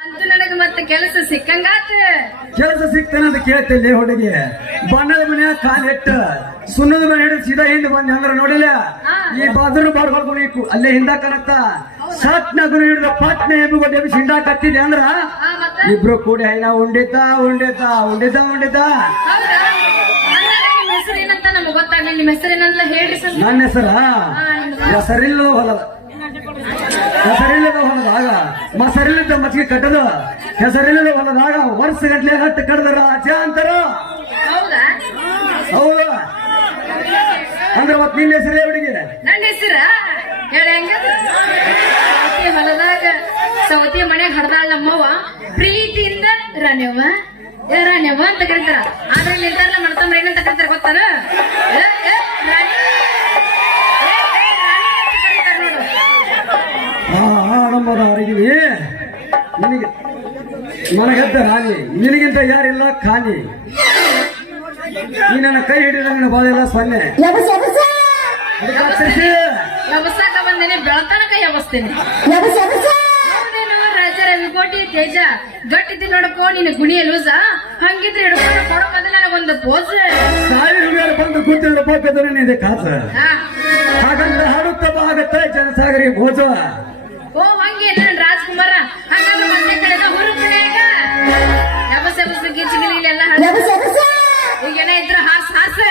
ಅಂತೂ ನನಗೆ ಮತ್ತೆ ಕೆಲಸ ಸಿಕ್ಕಂಗಾತ. ಕೆಲಸ ಸಿಗ್ತಾನಂತ ಕೇಳ್ತಿಲ್ಲ ಹುಡುಗಿ. ಬಣ್ಣದ ಮನೆಯ ಕಾಲಿಟ್ಟ ಸುಣ್ಣದ ಮನೆ ಹಿಡಿದು ಸೀದಾ ಹಿಂದೆ ಬಂದೆ ಅಂದ್ರೆ ನೋಡಿಲ್ಲ ಈ ಬಾದ್ರು ಬಾಡ್ಬೇಕು ಅಲ್ಲೇ ಹಿಂದ ಕನತ್ತ ಸಟ್ನ ಗುರು ಹಿಡಿದ ಪಟ್ನ ಎಬ್ಬಿಗೊಟ್ಟು ಎಬ್ಬಿಸಿ ಹಿಂದ ಕತ್ತಿದೆ ಅಂದ್ರ ಇಬ್ರು ಕೂಡಿ ಹೈನ ಉಂಡಿದ್ದ ಉಂಡಿದ್ದ ಉಂಡಿದ್ದ ಉಂಡಿದ್ದ. ಹೌದಾ? ನಿಮ್ಮ ಹೆಸರು ಏನಂತ ನಮ್ಗೆ ಗೊತ್ತಾಗ್ಲಿ. ನಿಮ್ಮ ಹೆಸರು ಏನಂತ ಹೇಳ್ರಿ ಸ್ವಲ್ಪ. ನನ್ನ ಹೆಸರ ಹೆಸರಿಲ್ಲ ಹೊಲದ ಹೆಸರಿಲ್ಲದ ಹೊಲದಾಗ ಮಸರಿಲ್ಲದ ಮಚ್ಚಿಗೆ ಕಟ್ಟದ ಹೆಸರಿಲ್ಲದ ಹೊಲದಾಗ ವರ್ಷ ಗಂಟ್ಲೆ ಹಟ್ಟು ಕಡ್ದರ ಅಜ್ಜ ಅಂತಾರ. ಹೌದಾ? ಹೌದು ಅಂದ್ರೆ ಮತ್ ನಿನ್ನ ಹೆಸರೇ ಹುಡುಗಿ. ನನ್ನ ಹೆಸರ ಹೇಳಿ ಹೆಂಗ ಹೊಲದಾಗ ಸವತಿ ಮನೆಯಾಗ ಹಡ್ದಾಳ ನಮ್ಮವ್ವ ಪ್ರೀತಿಯಿಂದ ರಾಣ್ಯವ್ವ ರಾಣ್ಯವ್ವ ಅಂತ ಕರೀತಾರ. ಆದ್ರೆ ನಿಂತಾರಲ್ಲ ಮಣತಂಬ್ರ ಏನಂತ ಕರೀತಾರ ಗೊತ್ತಾರ? ಆಡಂಬರ ಅರಿಗಿವಿ ನಿನಗೆ ನನಗೆದ್ದ ರಾಣಿ ನಿನಗಿಂತ ಯಾರಿಲ್ಲ ಖಾಲಿ. ನೀ ನನ್ನ ಕೈ ಹಿಡಿದ ನನ್ನ ಬಾಳೆಲ್ಲ ಸೊನ್ನೆ ವ್ಯವಸ್ಥಾಕ ಬಂದೇನೆ ಬೆಳತನಕ ವ್ಯವಸ್ಥೆನೆ ರಾಜರ ವಿಕೋಟಿ ತೇಜ ಗಟ್ಟಿದ್ದಿ ನೋಡಕ್ಕೋ ನೀನು ಗುಣಿಯ ಲೂಸ ಹಂಗಿದ್ರೆ ಹಿಡ್ಕೊಂಡು ಕೊಡೋ ಮೊದಲು ನನಗೊಂದು ಪೋಸ್. ಸಾವಿರ ಬಂದು ಕೂತಿದ್ರೆ ಪಕ್ಕದ ಇದೆ ಕಾಸ ಹಾಗಂದ್ರೆ ಹಾಡುತ್ತ ಆಗತ್ತೆ ಜನಸಾಗರಿಗೆ ಭೋಜ. ಓ ಹಂಗೆ ನಾನು ರಾಜ್ಕುಮಾರ ಹಂಗಾದ್ರೆ ಮತ್ತೆ ಕಡೆದ ಹುರುಪುಣ್ಯಾಗ ಯಬಸ ಯಬಸ ಗಿಚ್ಚಿಗಿಲಿಲ್ಲ ಈಗ ಏನ ಇದ್ರು ಹಾಸ್ ಹಾಸೆ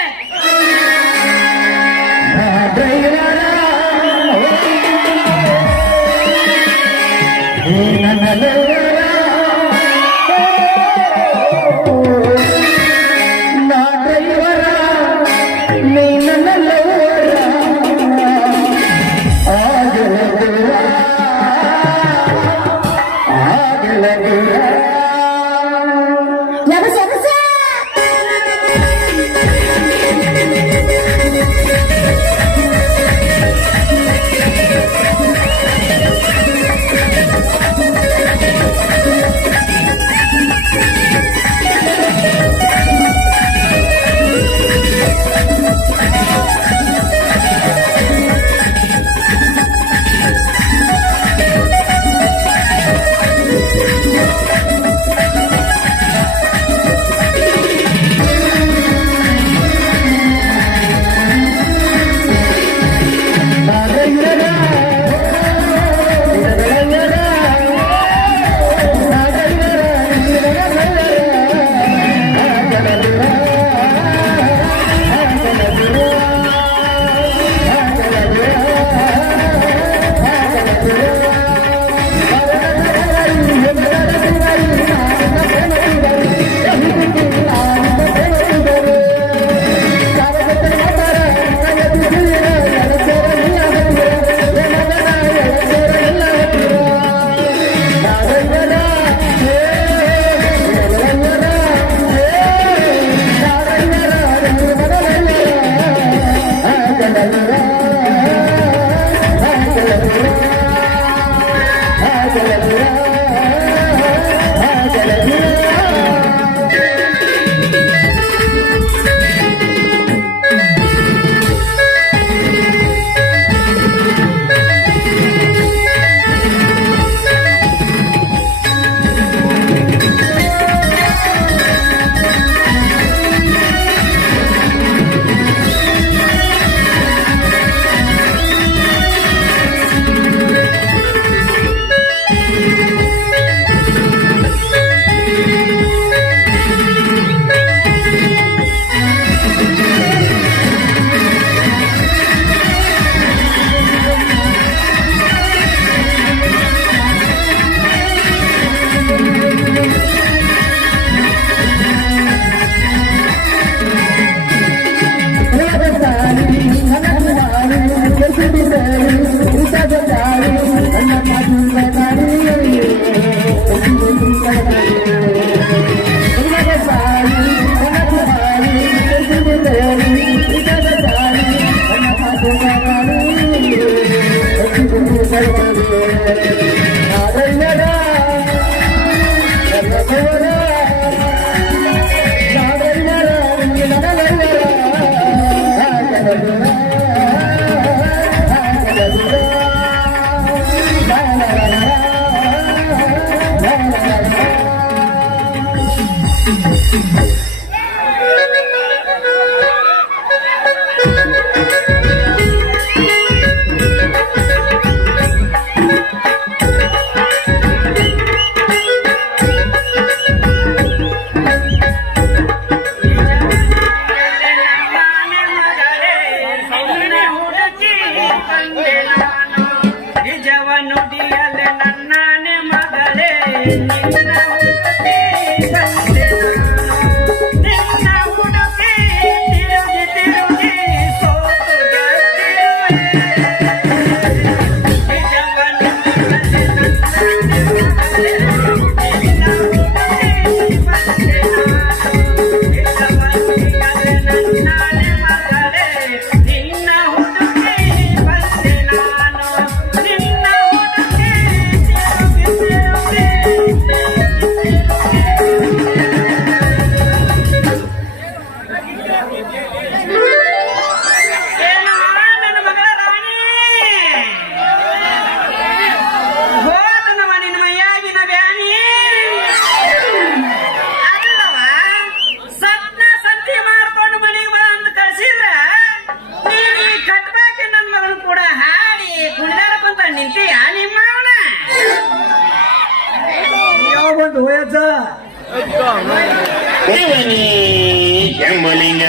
ಶಂಭುಲಿಂಗ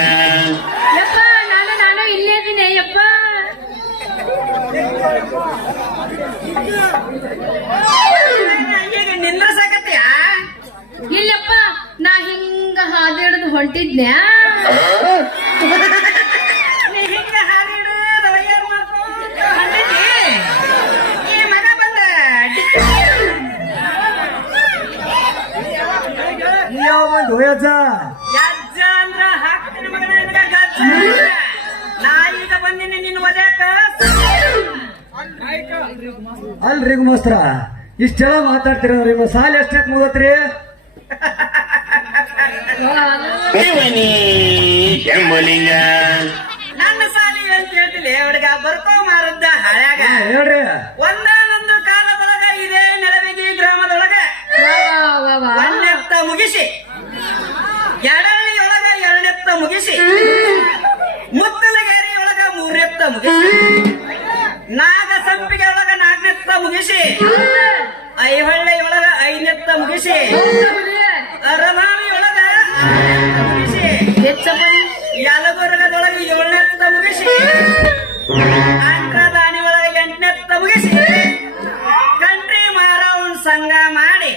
ಯಪ್ಪ ನಾನು ಇಲ್ಲೇ ಇದೀನಿ ಯಪ್ಪ. ಈಗ ನಿಂದ್ರಸಾಕತ್ತೀಯ? ಇಲ್ಲಪ್ಪ ನಾ ಹಿಂಗ ಹಾದಿ ಹಿಡಿದು ಹೊಂಟಿದ್ನ್ಯಾ. ನೀ ಹಿಂಗ ಹಾದಿ ಹಿಡಿದು ವಯ್ಯಾರ ಮಾಡ್ಕೊಂತ ಹೊಂಟಿದ್ದಿ. ಈ ಮಗ ಬಂದ ಯಾವ ಬಂದು ಹೋಯಜ್ಜ ಯಜ್ಜ ಅಂದ್ರ ಹಾಕ್ತೀನಿ ಮಗನ ನಿನಗ ಗಜ್ಜ. ನಾ ಈಗ ಬಂದಿನಿ ನಿನ್ನ ಒದ್ಯಾಕ. ಅಲ್ರಿ ಮಾಸ್ತರ ಇಷ್ಟೆಲ್ಲ ಮಾತಾಡ್ತೀರ ಸಾಲ ಎಷ್ಟಕ್ಕೆ ಮುಗತ್ರಿ? ಶಂಭುಲಿಂಗ ನನ್ನ ಸಾಲಿ ಅಂತ ಹೇಳ್ತಿಲ್ಲ ಹುಡುಗ ಬರ್ಕೋ ಮಾರದ್ದ ಹಳ್ಯಾಗ. ಹೇಳ್ರಿ. ಒಂದಾನೊಂದು ಕಾಲದೊಳಗ ಇದೇ ನೆಲವಿಗಿ ಗ್ರಾಮದೊಳಗ ಒಂದೆತ್ತ ಮುಗಿಸಿ, ಎಡಳ್ಳಿಯೊಳಗ ಎರಡೆತ್ತ ಮುಗಿಸಿ, ಮುತ್ತಲಗೇರಿಯೊಳಗ ಮೂರೆತ್ತ ಮುಗಿಸಿ, ನಾಗಸಂಪಿಗೆ ಒಳಗ ನಾಲ್ಕನೆತ್ತ ಮುಗಿಸಿ, ಐಹೊಳ್ಳೆಯೊಳಗ ಐದನೆತ್ತ ಮುಗಿಸಿ, ಅರಮಾವಿಯೊಳಗ ಆರನೆತ್ತ ಮುಗಿಸಿ, ಯಲಬುರ್ಗದೊಳಗ ಏಳನೆತ್ತ ಮುಗಿಸಿ, ಅಂಟ್ರದಾನಿ ಒಳಗ ಎಂಟನೆತ್ತ ಮುಗಿಸಿ, ಕಂಟ್ರಿ ಮಾರವನ್ ಸಂಘ ಮಾಡಿ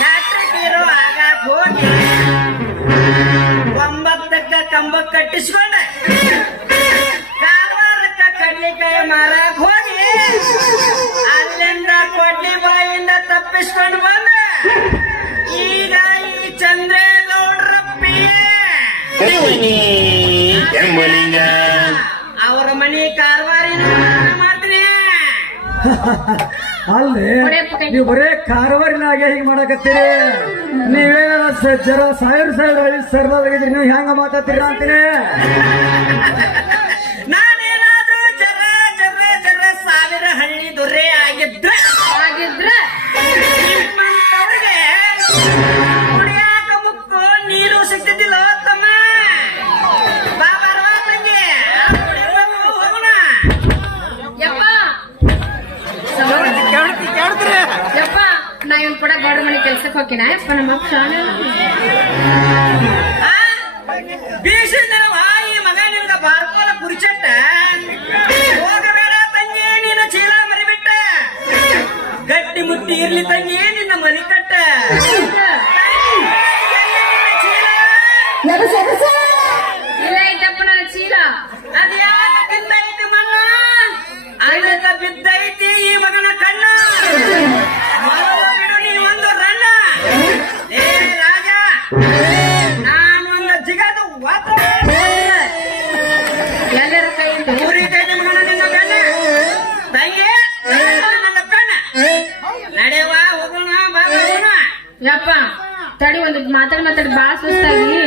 ಫ್ಯಾಕ್ಟ್ರಿಗಿರೋ ಆಗಾಕ್ ಹೋಗಿ 9ಕ್ಕ ಕಂಬ ಕಟ್ಟಿಸ್ಕೊಂಡ ಕಾರವಾರಕ್ಕ ಕಡ್ಲಿಕಾಯಿ ಮಾರಕ್ ಹೋಗಿ ಅಲ್ಲಿಂದ ಕೊಡ್ಲಿ ಬಾಯಿಂದ ತಪ್ಪಿಸ್ಕೊಂಡು ಬಂದ ಈಗ ಈ ಚಂದ್ರೇಗೌಡ್ರಪ್ಪಿಯೇ ಶಂಭುಲಿಂಗ ಅವರ ಮನಿ ಕಾರವಾರಿನ ಮಾಡ್ತೀನಿ. ಅಲ್ರಿ ನೀವು ಬರೇ ಕಾರವಾರಿನಾಗೆ ಹಿಂಗ್ ಮಾಡಕತ್ತೀರಿ. ನೀವೇನಾರ ಜರ ಸಾವಿರ ಹಳ್ಳಿ ಸರ್ದಾಗಿದ್ರಿ ನೀವು ಹೆಂಗ ಮಾತಾಡ್ತೀರ ಅಂತೀನಿ. ನಾನೇನಾದ್ರೂ ಜರ ಜರ ಜರ ಸಾವಿರ ಹಳ್ಳಿ ದೊರೆ ಆಗಿದ್ರೆ ನಿಮ್ಮಂತವ್ರಿಗೆ ಕುಡಿಯಾಕ ಮುಕ್ಕು ನೀರು ಸಿಗ್ತಿದ್ದಿಲ್ಲ ತಮ್ಮ. ಬಾಬಾರವಾ ತಂಗಿ ಕುಡಿಬೇಕು ಹೋಗೋಣ. ಯಪ್ಪ ಯಪ್ಪ ನಾ ಇವ್ನ ಕೂಡ ಗೌಡ್ರ ಮನೆ ಕೆಲ್ಸಕ್ಕೆ ಹೋಗಿನ ಯಪ್ಪ ನಮ್ಮ ಅಪ್ಪ ಬೀಸಿದ್ದವ ಈ ಮಗ ನಿನ್ಗ ಬಾರ್ಕೋಲ ಕುರಿಚಟ್ಟ ಹೋಗಬೇಡ ತಂಗಿ ನಿನ್ನ ಚೀಲ ಮರಿಬಿಟ್ಟ ಗಟ್ಟಿ ಮುಟ್ಟಿ ಇರ್ಲಿ ತಂಗಿ ನಿನ್ನ ಮನಿ ಕಟ್ಟ. ಇಲ್ಲ ಐತಪ್ಪ ನನ್ನ ಚೀಲ. ಅದು ಯಾಕೆ ಬಿದ್ದೈತಿ ಮಣ್ಣ ಅದಕ್ಕ ಬಿದ್ದೈತಿ ಈ ಮಗನ ಕಣ್ಣ. ಮೊದಲು ಬಿಡು ನೀ ಒಂದು ರಣ್ಣ. ಏ ರಾಜ ನಾನೊಂದು ಜಿಗದು ಎಲ್ಲರ ಕೈ ಊರಿತೈತಿ ಮಗನ ನಿನ್ನ ಬೆನ್ನ ತಂಗಿ ನನ್ನ ಕಣ್ಣ ನಡೆವಾ ಹೋಗೋಣ ಬಾ ಹೋಗೋಣ. ಯಪ್ಪ ತಡಿ ಒಂದು ಮಾತಾಡಿ ಬಾಳ ಸುಸ್ತಾಗಿ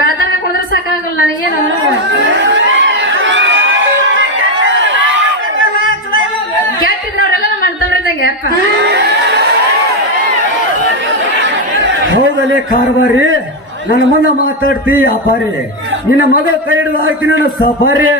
ಬೆಳತನ ಕುಡಿದ್ರೆ ಸಾಕಾಗಲ್ಲ ನನಗೇನು. ಕೆಟ್ಟಿದ್ನವ್ರೆಲ್ಲ ಮಾಡ್ತವ್ರಿದ್ದಂಗೆ ಯಪ್ಪ. ಹೌದಲ್ಲೇ ಕಾರ್ಬಾರಿ ನನ್ನ ಮುಂದೆ ಮಾತಾಡ್ತಿ ವ್ಯಾಪಾರಿ ನಿನ್ನ ಮಗ ಕೈ ಹಿಡಿದು ಹಾಕ್ತೀನಿ ನನ್ನ ಸಫಾರಿ